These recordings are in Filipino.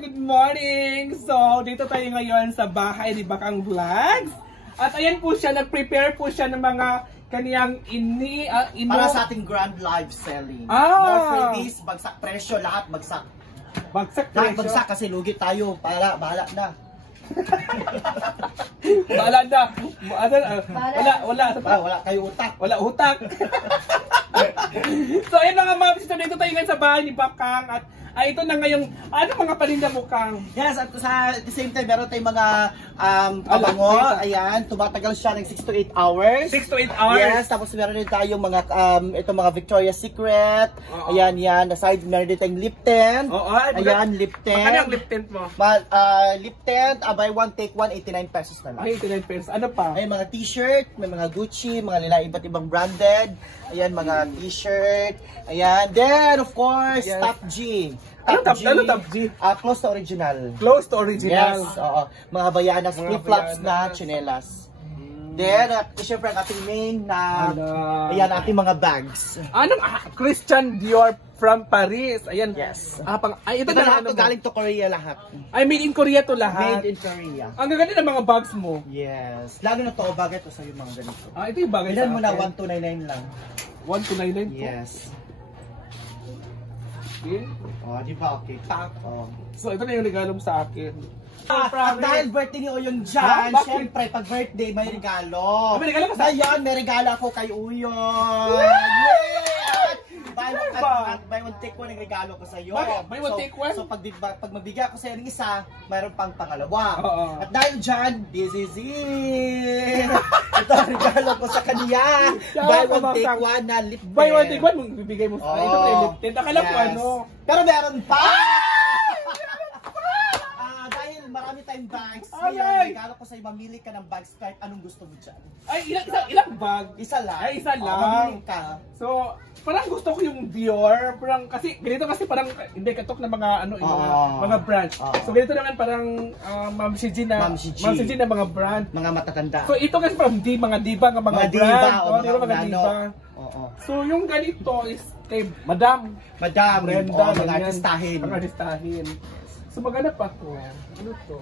Good morning! So, dito tayo ngayon sa bahay ni Bakang Vlogs. At ayan po siya, nag-prepare po siya ng mga kaniyang para sa ating grand live selling. Ah! More freebies, bagsak presyo, lahat bagsak. Bagsak Lahat presyo. bagsak kasi lugi tayo. Bahala na. Bahala na. Wala kayo utak. Wala utak. So, ayun mga ma'am, dito tayo ngayon sa bahay ni Bakang. At ito na ngayong, ano mga paninda mo, Kang? Yes, at at the same time, meron tayong mga pabango. Ayan, tumatagal siya ng 6 to 8 hours. 6 to 8 hours? Yes, tapos meron din tayong mga, itong mga Victoria's Secret. Ayan, yan. Aside, meron din tayong lip tint. Ayan, lip tint. Magkano ang lip tint mo? Lip tint, buy one, take one, 89 pesos na lang. Ay, 89 pesos. Ano pa? Ayan, mga t-shirt, may mga Gucci, mga iba't ibang branded. Ayan, mga t-shirt. Ayan, then, of course, yes. Top G. Ano Top G? Close to original. Close to original. Yes, oo. Mga bayanas, flip-flops na chinelas. Then, siyempre ang ating main na, ayan, ating mga bags. Anong Christian Dior from Paris? Ayan. Yes. Ito na na lahat to, galing to Korea lahat. Ay, made in Korea to lahat. Made in Korea. Ang gaganda ng mga bags mo. Yes. Lalo na to, bagay to sa yung mga ganito. Ito yung bagay Ilan sa mo na, akin. 1299 lang. 1299 po? Yes. Okay. Di ba? Okay. So, ito na yung regalo mo sa akin. At dahil birthday ni Uyong dyan, syempre, pag birthday, may regalo. May regalo ka sa akin? Ngayon, may regalo ako kay Uyong. Yay! Buy one, take one ang regalo ko sa'yo. Buy one, take one? So, pag magbigay ako sa'yo ng isa, mayroon pang pangalawa. At dahil dyan, this is it. Ito ang regalo ko sa kanya. Buy one, take one na lip tint. Buy one, take one, bibigay mo sa akin. Ito na yung lip tint. Akala ko ano. Pero meron pa! Dahil marami tayong bags, regalo ko sa'yo, mamili ka ng bags kahit anong gusto mo dyan. Ay, ilang bag? Isa lang. Ay, isa lang. Mamili ka. So, parang gusto ko yung Dior. Parang kasi, ganito kasi parang hindi katok na mga ano, mga brand. So, ganito naman parang Ma'am Shiji na mga brand. Mga matatanda. So, ito kasi parang mga diba ng mga brand. Diba, mga diba. So, yung ganito is kay Madam Brenda, mga artistahin. Mga artistahin. So, maghanap ako. Ano to?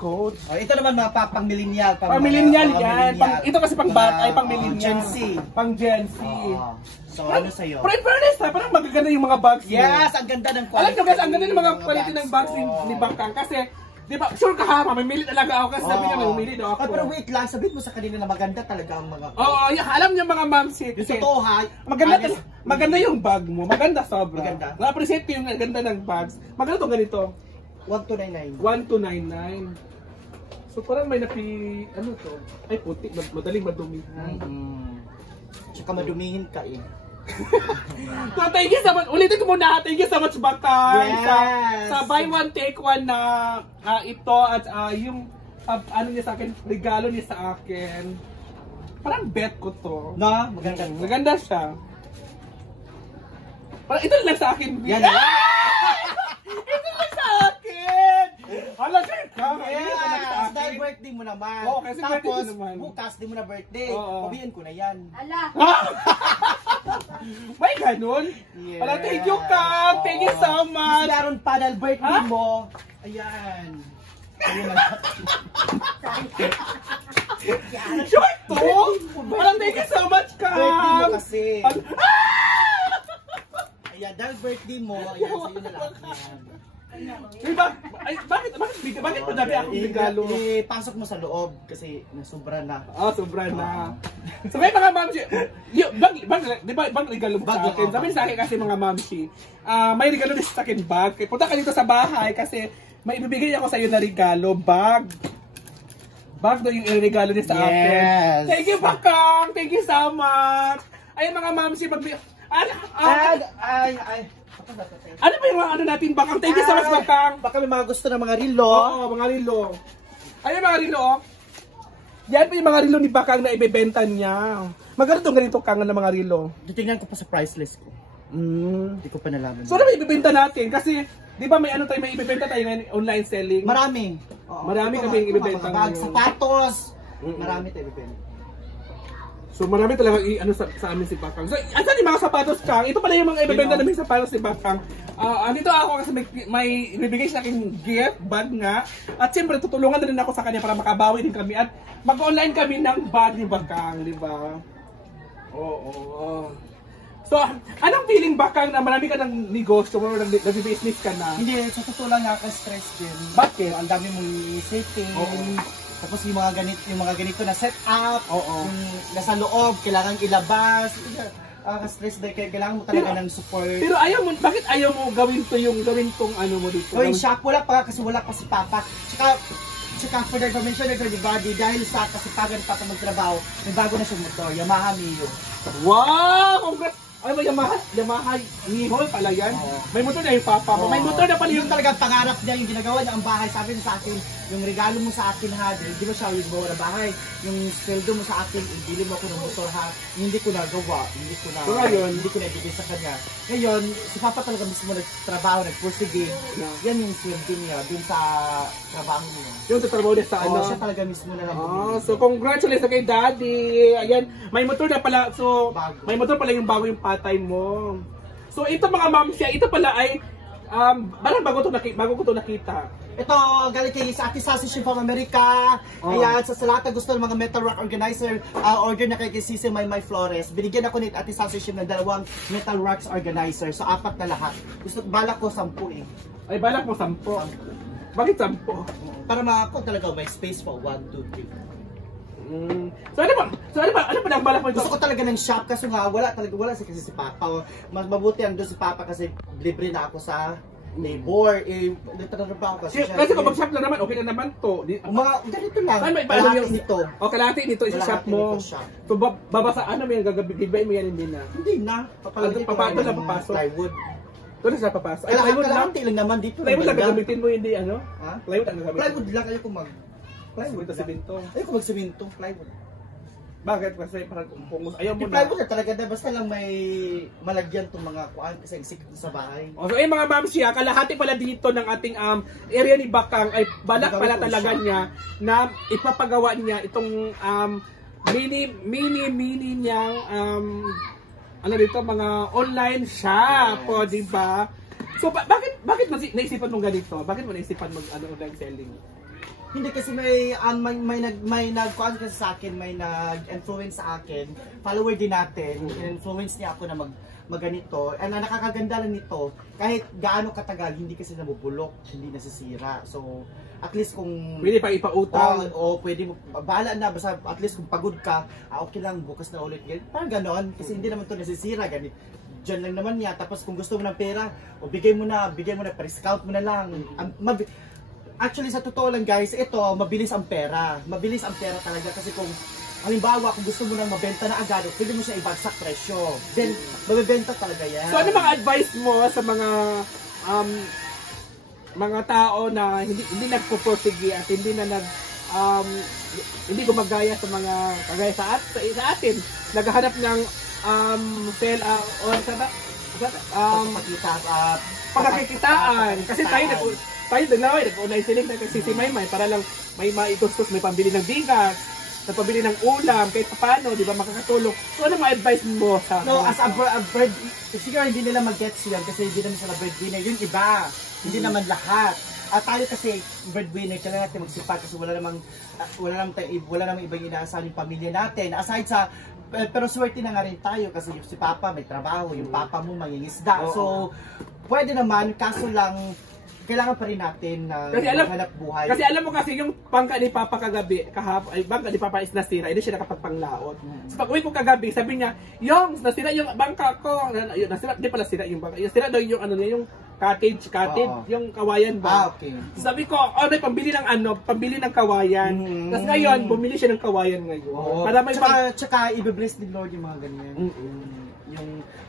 Coach. Ito naman mga pang-millennial. Pang-millennial yan. Ito kasi pang-bata, pang-millennial. Gen Z. Pang-Gen Z. So, ano sa'yo? Pero in fairness ha, parang magaganda yung mga bags mo. Yes, ang ganda ng quality. Alam nyo guys, ang ganda ng mga quality ng bags ni Bakang. Kasi, di ba, sure ka ha, mamimili talaga ako kasi sabi ka mamimili daw ako. Pero wait lang, sabihin mo sa kanila na maganda talaga ang mga... alam nyo mga mamsi. Totoo ha. Maganda yung bag mo. Maganda sobra. Maganda. Na-appreciate ko yung ganda ng bags. Maganda to ganito. 1299. 1299. So parang may ano to? Ay puti, madaling madumihan. Tsaka madumihin ka eh. So thank you so much. Ulitin ko muna. Thank you so much Bakang. Yes. Sa buy one take one na ito at yung ano niya sa akin, regalo niya sa akin. Parang bet ko to. No, maganda. Maganda siya. Parang ito lang sa akin. Yan. Ito lang sa akin. Hala, sure ka. Yes, dahil birthday mo naman. Kasi tapos, birthday ko naman. bukas di mo na birthday. Pabihin ko na yan. Ala. May ganun? Yes. Hala, thank you, Kang. Thank you so much. Meron pa dahil birthday mo. Ayan. Short to? Hala, thank you so much, Kang. Birthday mo kasi. Ayan, dahil birthday mo. Ayan, sa'yo na lahat yan. Bakit pa dami akong regalo? Pasok mo sa loob kasi sobra na. Sobra na. So may mga mamsi, bang regalo mo sa akin? Sabi sa akin kasi mga mamsi, may regalo din sa akin bag. Punta ka dito sa bahay kasi may ibibigay ako sa iyo na regalo, bag. Bag daw yung regalo din sa akin. Thank you, Bakang! Thank you so much! Ayun mga mamsi, ano ba yung mga ano natin, Bakang? Thank you so much, Bakang. Baka may mga gusto ng mga rilo. Oo, mga rilo. Ayun mga rilo. Yan po yung mga rilo ni Bakang na ibebenta niya. Magkano itong ganito, Kang, ng mga rilo? Titingnan ko pa sa price list ko. Hindi ko pa nalaman. So ano ba ibebenta natin? Kasi, di ba may ano tayo, may ibebenta tayo ngayon online selling? Marami. Marami kami yung ibebenta ngayon. Sapatos. Marami tayo ibebenta. So marami talaga ano sa amin si Bakang. So asan yung mga sapatos, Kang? Ito pala yung mga ibebenta namin sapatos si Bakang. Andito ako kasi may ibibigay sa akin gift, bag nga. At siyempre, tutulungan na rin ako sa kanya para makabawi din kami. At mag-online kami ng bag ni Bakang, di ba? Oo. So, anong feeling Bakang na marami ka ng negosyo mo, nag-business ka na? Hindi, sa totoo lang nakaka-stress din. Bakit? Ang dami mong i-setting. Tapos yung mga ganito na setup, yung nasa loob, kailangan ilabas. Stress dahil kailangan mo talaga ng support. Pero bakit ayaw mo gawin tong ano mo dito? Oy, shock, wala pa kasi si Papa. Tsaka for the information of everybody, dahil sa kasipagan ni Papa magtrabaho, may bago na siyang motor, Yamaha Mio. Wow! Congrats! Ay, may Yamaha Mihol pala yan. May motor na yung Papa mo. May motor na pala yung talagang pangarap niya, yung ginagawa niya ang bahay. Sabi niya sa akin, yung regalo mo sa akin ha, hindi mo siya yung bawa na bahay. Yung sweldo mo sa akin, ibili mo ako ng motor ha. Hindi ko nagawa, hindi ko na ibigay sa kanya. Ngayon, si Papa talaga mismo nagtrabaho, nagpursige. Yan yung sweldo niya, dun sa trabaho niya. Yung tatrabaho niya sa ano? Siya talaga mismo na lang. So congratulations kay Daddy. Ayan, may motor na pala. So, may motor pala yung bago yung patay mo. So ito mga ma'am siya, ito pala ay bago ko to nakita. Ito, galing kay sa Ate Sassy from America. Ayan, sa lahat na gusto ng mga metal rock organizer, order na kay Sisi My Flores. Binigyan ako ni Ate Sassy ng 2 metal rocks organizer. So 4 na lahat. Balak ko 10 eh. Ay, balak mo 10? Bakit 10? Para talaga may space po, 1, 2, 3. So ano ba ang balak mo ito? Gusto ko talaga ng shop kasi nga wala kasi si Papa. Mas mabuti ang doon si Papa kasi libre na ako sa labor. Nagtatrabaho kasi siya. Kasi kung mag-shop na naman, okay na naman to. Ganito lang. Kalahati nito. O, kalahati nito, isa-shop mo. So, babasa, may gagabigay mo yan, hindi na? Hindi na. Paano na papasok? Plywood. Doon na siya papasok. Ay, plywood lang? lang naman dito. Plywood lang gagamitin mo, hindi ano? Ha? Plywood lang gagamitin. Plywood lang, ayoko plywood sa simento. Ayoko mag-simento, plywood. Bakit? Kasi parang ayaw mo na. Plywood na talaga na, basta lang may malagyan itong mga kuan kasi sikip sa bahay. So mga ma'am siya, kalahati pala dito ng ating area ni Bakang ay balak pala talaga niya na ipapagawa niya itong mini niyang ano dito, mga online shop, o di ba? So bakit naisipan mong ganito? Bakit mo naisipan online selling? Hindi kasi may nag-kuan kasi sa akin, may nag-influence sa akin, follower din natin, influence niya ako na magganito. And nakakaganda lang nito, kahit gaano katagal, hindi kasi nabubulok, hindi nasisira. So, at least kung pwede pa ipautang o pwede mo, bahala na, basta at least kung pagod ka, okay lang, bukas na ulit. Parang gano'n, kasi hindi naman ito nasisira, ganito. Diyan lang naman niya. Tapos kung gusto mo ng pera, o bigay mo na, pa-discount mo na lang. Actually, sa totoo lang guys, ito, mabilis ang pera. Mabilis ang pera talaga kasi kung halimbawa, kung gusto mo nang mabenta na agad, pwede mo siya ibagsak presyo. Then, mabibenta talaga yan. So, ano mga advice mo sa mga tao na hindi nagpo-persige at hindi na hindi gumagaya sa mga kagaya sa atin, naghahanap ng pagkakitaan. Kasi tayo nag-online selling na kasi si Maymay para lang may maitustos, may pambili ng bigas, may pambili ng ulam, kahit paano, di ba, makakatulong. So, ano ma-advise mo sa... No, as a bread, siguro hindi nila mag-gets yan kasi hindi naman sila breadwinner. Yung iba, hindi naman lahat. At tayo kasi breadwinner, kailangan natin magsipag kasi wala namang ibang inaasahan yung pamilya natin. Aside sa, pero swerte na nga rin tayo kasi si Papa may trabaho, yung Papa mo mangingisda. So, pwede naman, kaso lang, kailangan pa rin natin na maghanap buhay. Kasi alam mo kasi yung bangka ni Papa kagabi, bangka ni Papa is nasira, hindi siya nakapagpanglaot. So pag uwi ko kagabi, sabi niya, yung nasira yung bangka ko. Nasira, di pala sira yung bangka. Nasira daw yung yung cottage, yung kawayan ba? Okay. Sabi ko, may pambili ng kawayan. Tapos ngayon, bumili siya ng kawayan ngayon. Para may tsaka i-bless din Lord yung mga ganyan.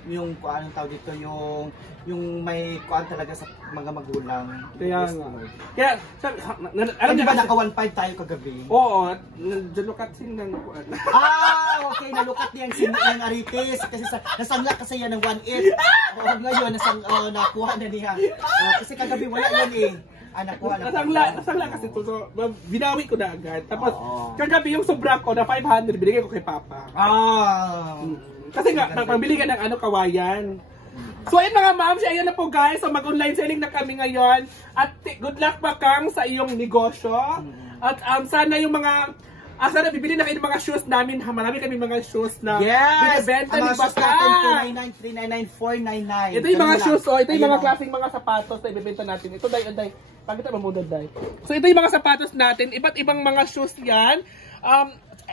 Yung anong tawag dito, yung may kuan talaga sa mga magulang. Kaya nga. Kaya, alam niyo ba naka 1.5 tayo kagabi? Oo, nalukat ng kuan. Okay, nalukat niya ang Arites kasi nasangla kasi yan ng 1.8. Ngayon nakuha na niya. Kasi kagabi wala yan eh. Nasangla kasi ito. So, binawi ko na agad. Tapos, kagabi yung sobra ko na 500, binigay ko kay Papa. Kasi nga, pambili ka ng kawayan. So ayun mga ma'am, ayan na po guys. So mag-online selling na kami ngayon. At good luck pa Kang sa iyong negosyo. At sana yung mga sana bibili na kayo ng mga shoes namin. Marami kami mga shoes na binibenta ni Bakang. 299, 399, 499. Ito yung mga shoes, ito yung mga klaseng mga sapatos na ibibenta natin. Ito day. Pakita mo muna day. So ito yung mga sapatos natin, iba't ibang mga shoes 'yan.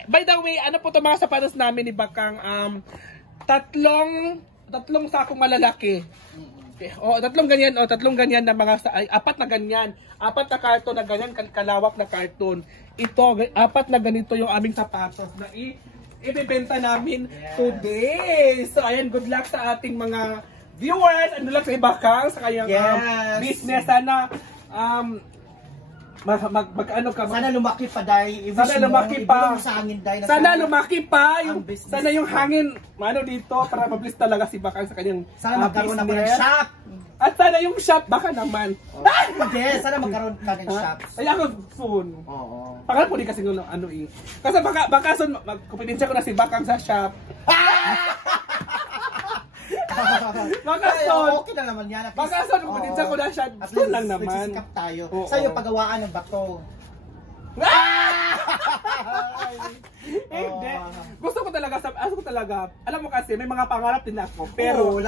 By the way, ano po 'tong mga sapatos namin ni Bakang? Tatlong sakong malalaki. Okay. Tatlong ganyan na mga apat na ganyan. Apat na karton na ganyan kalawak na karton. Ito, apat na ganito yung aming sapatos na ibebenta namin today. So ayan, good luck sa ating mga viewers. Ano lang sa Bakang sa kanyang business. Sana sana lumaki pa dahil sana lumaki pa sa hangin dahil sana lumaki pa yung sana yung hangin dito para mabilis talaga si Bakang sa kanyang sana magkaroon ako ng shop at sana yung shop baka naman hindi sana magkaroon ka ng shop ay ako soon pangalan po di kasi kasi baka soon magkumpidensya ko na si Bakang sa shop okay na naman yan. Bakason, kumpidensya ko na siya. Soon lang naman. Nagsisikap tayo. Sa'yo, pagawaan ng bato. Hindi. Gusto ko talaga, alam mo kasi, may mga pangarap din ako. Pero,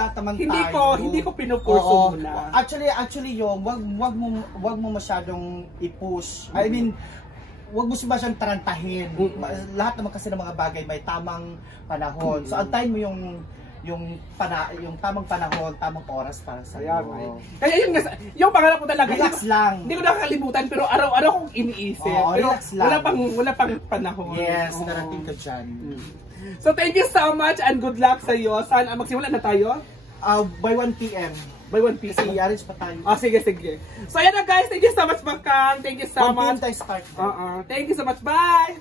hindi ko pinupurso muna. Actually yung, wag mo masyadong i-push. I mean, wag mo masyadong tarantahin. Lahat naman kasi ng mga bagay may tamang panahon. So, antayin mo yung tamang panahon, tamang oras para sa iyo. Kaya yung pangarap ko talaga. Relax lang. Hindi ko nakakalimutan pero araw-araw kong iniisip. Pero relax lang. Wala pang panahon. Yes, narating ka dyan. So thank you so much and good luck sa iyo. Sana magsimula na tayo? By 1 PM. By 1 PM. Kasi i-arrange pa tayo. Sige. So ayan na guys, thank you so much Bakang. Thank you so much. 1 PM tayo start. Thank you so much. Bye!